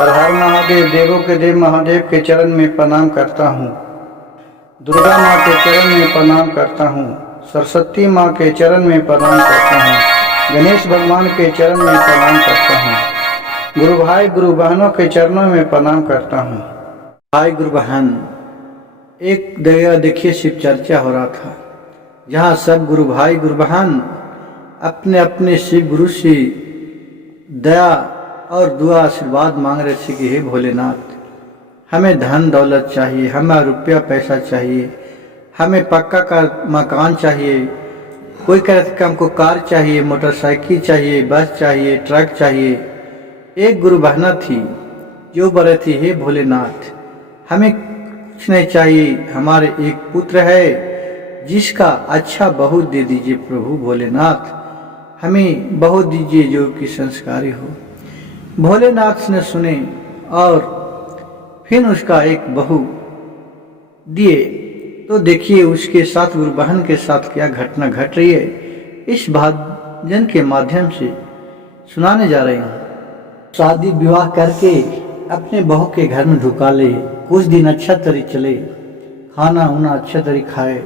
हर हर महादेव, देवों के देव महादेव के चरण में प्रणाम करता हूँ। दुर्गा माँ के चरण में प्रणाम करता हूँ। सरस्वती माँ के चरण में प्रणाम करता हूँ। गणेश भगवान के चरण में प्रणाम करता हूँ। गुरु भाई गुरु बहनों के चरणों में प्रणाम करता हूँ। भाई गुरु बहन, एक जगह देखिए शिव चर्चा हो रहा था, जहाँ सब गुरु भाई गुरु बहन अपने अपने शिव गुरु से दया और दुआ आशीर्वाद मांग रहे थे कि हे भोलेनाथ, हमें धन दौलत चाहिए, हमें रुपया पैसा चाहिए, हमें पक्का का मकान चाहिए। कोई कह रहा था कि हमको कार चाहिए, मोटरसाइकिल चाहिए, बस चाहिए, ट्रक चाहिए। एक गुरु बहना थी जो बोले थी, हे भोलेनाथ, हमें कुछ नहीं चाहिए, हमारे एक पुत्र है जिसका अच्छा बहू दे दीजिए प्रभु भोलेनाथ, हमें बहू दीजिए जो कि संस्कारी हो। भोलेनाथ ने सुने और फिर उसका एक बहू दिए। तो देखिए उसके साथ गुरु बहन के साथ क्या घटना घट रही है, इस भजन के माध्यम से सुनाने जा रही हूँ। शादी विवाह करके अपने बहू के घर में ढुका ले, कुछ दिन अच्छा तरी चले, खाना उना अच्छा तरी खाए।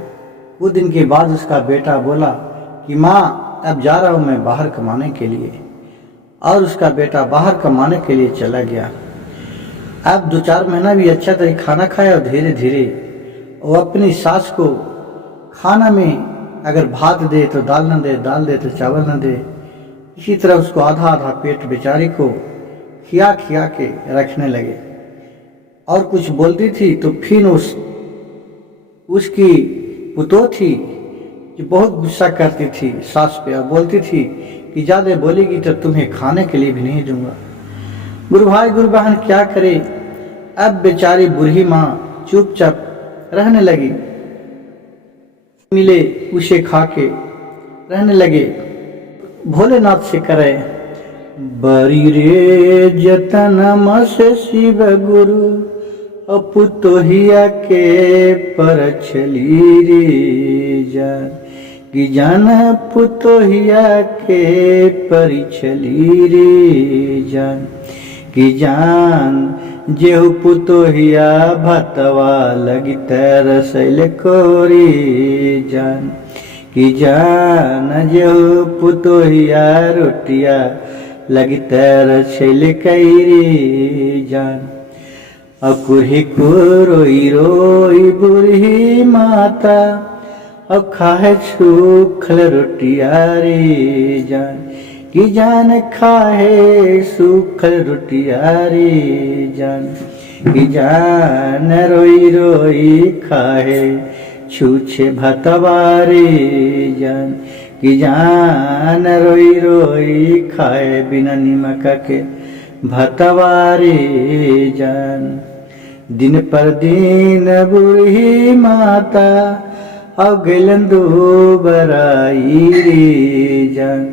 कुछ दिन के बाद उसका बेटा बोला कि माँ, अब जा रहा हूँ मैं बाहर कमाने के लिए। और उसका बेटा बाहर कमाने के लिए चला गया। अब 2-4 महीना भी अच्छा तरी खाना खाया और धीरे धीरे वो अपनी सास को खाना में अगर भात दे तो दाल न दे, दाल दे तो चावल न दे, इसी तरह उसको आधा आधा पेट बेचारी को खिया खिया के रखने लगे। और कुछ बोलती थी तो फिर उसकी पुतोह थी जो बहुत गुस्सा करती थी सास पे और बोलती थी कि ज्यादा बोलेगी तो तुम्हें खाने के लिए भी नहीं दूंगा। गुरु भाई गुरु बहन क्या करे, अब बेचारी बूढ़ी माँ चुपचाप रहने लगी, मिले उसे खा के रहने लगे। भोलेनाथ से करे, बरी रे जतन से शिव गुरु पुतोहिया के पर छली रे जान, कि जान पुतोहिया के परिछली रे जान, कि जान जेहु पुतोहिया भतवा लगी तरसैल कोरी जान, कि जान जेहु पुतोहिया रोटिया लगी तरसैल कैरी जान। अकुरही को रोई रोई बुढ़ी माता अब खाए सूखल रोटिया रे जान, कि जान खाए सूखल रोटिया रे जान, कि जान रोई रोई खाए छूछे भतवा रे जान, कि जान रोई रोई खाए बिना निमक के भतवा रे जान। दिन पर दिन बूढ़ी माता अब गैलन दो बराई रे जान,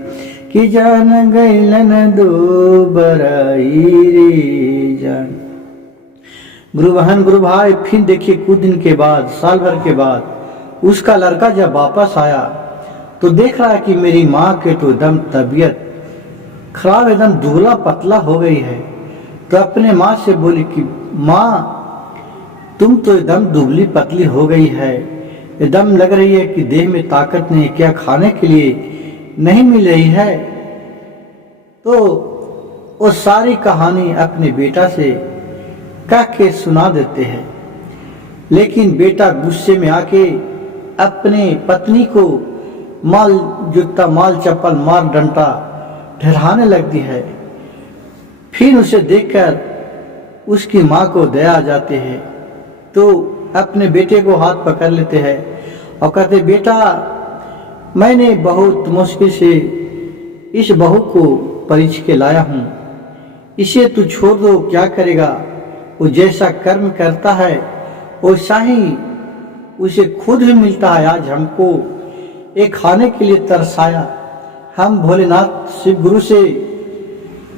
कि जान गैलन दो बराई रे जान। गुरु बहन गुरु भाई, फिर देखिए कुछ दिन के बाद, साल भर के बाद उसका लड़का जब वापस आया तो देख रहा है कि मेरी माँ के तो एकदम तबीयत खराब, एकदम दुबला पतला हो गई है। तो अपने माँ से बोली कि माँ, तुम तो एकदम दुबली पतली हो गई है, एकदम लग रही है कि देह में ताकत नहीं, क्या खाने के लिए नहीं मिल रही है। तो वो सारी कहानी अपने बेटा से कह के सुना देते हैं। लेकिन बेटा गुस्से में आके अपने पत्नी को माल जूता, माल चप्पल, मार डंटा ठहराने लगती है। फिर उसे देखकर उसकी माँ को दया आ जाती है, तो अपने बेटे को हाथ पकड़ लेते हैं और कहते, बेटा, मैंने बहुत मुश्किल से इस बहू को परिच के लाया हूँ, इसे तू छोड़ दो, क्या करेगा। वो जैसा कर्म करता है वैसा ही उसे खुद ही मिलता है। आज हमको एक खाने के लिए तरसाया। हम भोलेनाथ शिव गुरु से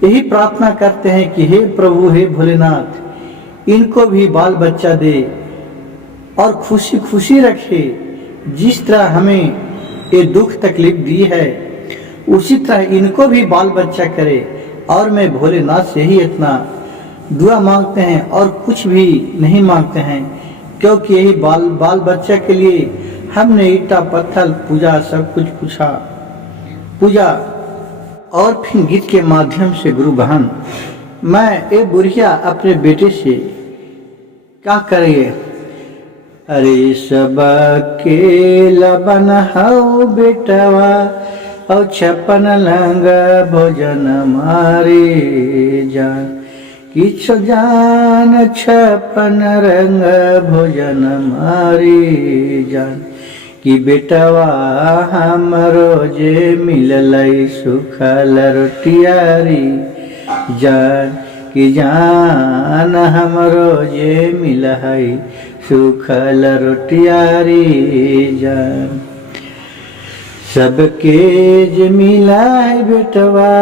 यही प्रार्थना करते हैं कि हे प्रभु, हे भोलेनाथ, इनको भी बाल बच्चा दे और खुशी खुशी रखे। जिस तरह हमें ये दुख तकलीफ दी है उसी तरह इनको भी बाल बच्चा करे। और मैं भोलेनाथ से ही इतना दुआ मांगते हैं और कुछ भी नहीं मांगते हैं, क्योंकि यही बाल बच्चा के लिए हमने ईटा पत्थर पूजा सब कुछ पूजा। और फिर गीत के माध्यम से गुरु बहन मैं ए बुढ़िया अपने बेटे से क्या करिए। अरे सब के लबन हऊ बेटवा और छपन लंग भोजन मारे जान, किछ जान छपन रंग भोजन मारे जान, कि बेटवा हमरो जे मिललई सुखल रोटियारी जान, कि जान हमरो जे मिलहई सुखल रोटियारी जान। सबके जे मिलाई बेटवा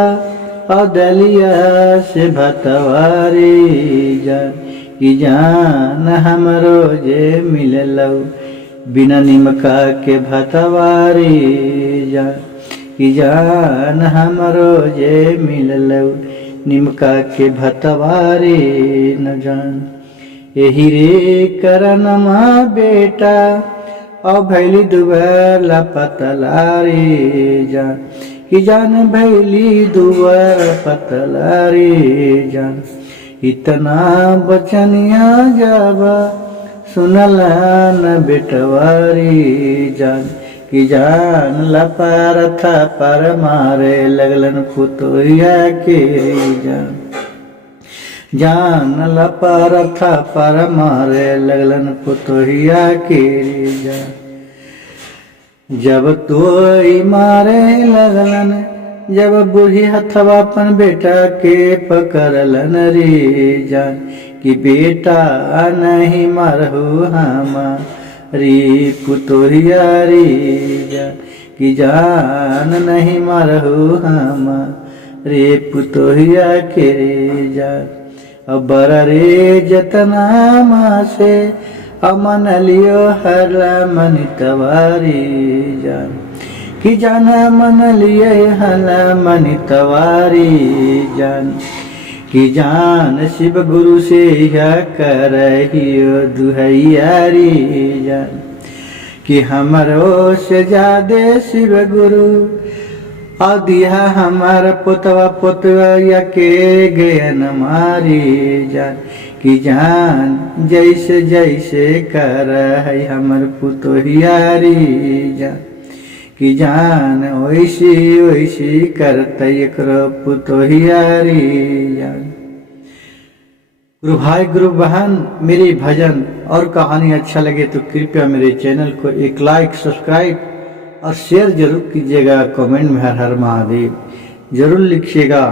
और दलिया से भतवारी जान, कि जान हमरो जे मिललऊ बिना निमका के भतवारी जान, कि जान हमरो जे मिललऊ निमका के भतवारी न जान। यही रे करनमा बेटा और भैली दुबर पतलारी जान, कि जान भैली दुबर पतलारी जान। इतना बचनिया जाबा सुनला न बेटवारी जान, कि जान लपार था पर मारे लगलन पुतोहिया के जान, जान लपार था पर मारे लगलन पुतोहिया के जान। जब तोई मारे लगलन जब बूढ़ी हथवा अपन बेटा के पकड़लन रे जान, कि बेटा नहीं मरहु हमारी पुतोहिया रे जान, कि जान नहीं मरहु हमारे पुतोहिया के जान। अब बरा रे जतना माँ से अमन लियो हरला मन तवारी जान, कि जाना मन लिए हला मन तवारी जान, कि जान शिव गुरु से यह करहियो दुहैयारी जान, कि हमरो से जादे शिव गुरु और दिया हमार पोतवा पोतवा के गयन मारी जान, कि जान जैसे जैसे कर है हमर पुतोहियारी जान, कि जान वैसी वैसी करते एकरो पुतोहियारी जान। गुरु भाई गुरु बहन मेरी भजन और कहानी अच्छा लगे तो कृपया मेरे चैनल को एक लाइक सब्सक्राइब और शेयर जरूर कीजिएगा। कमेंट में हर हर महादेव जरूर लिखिएगा।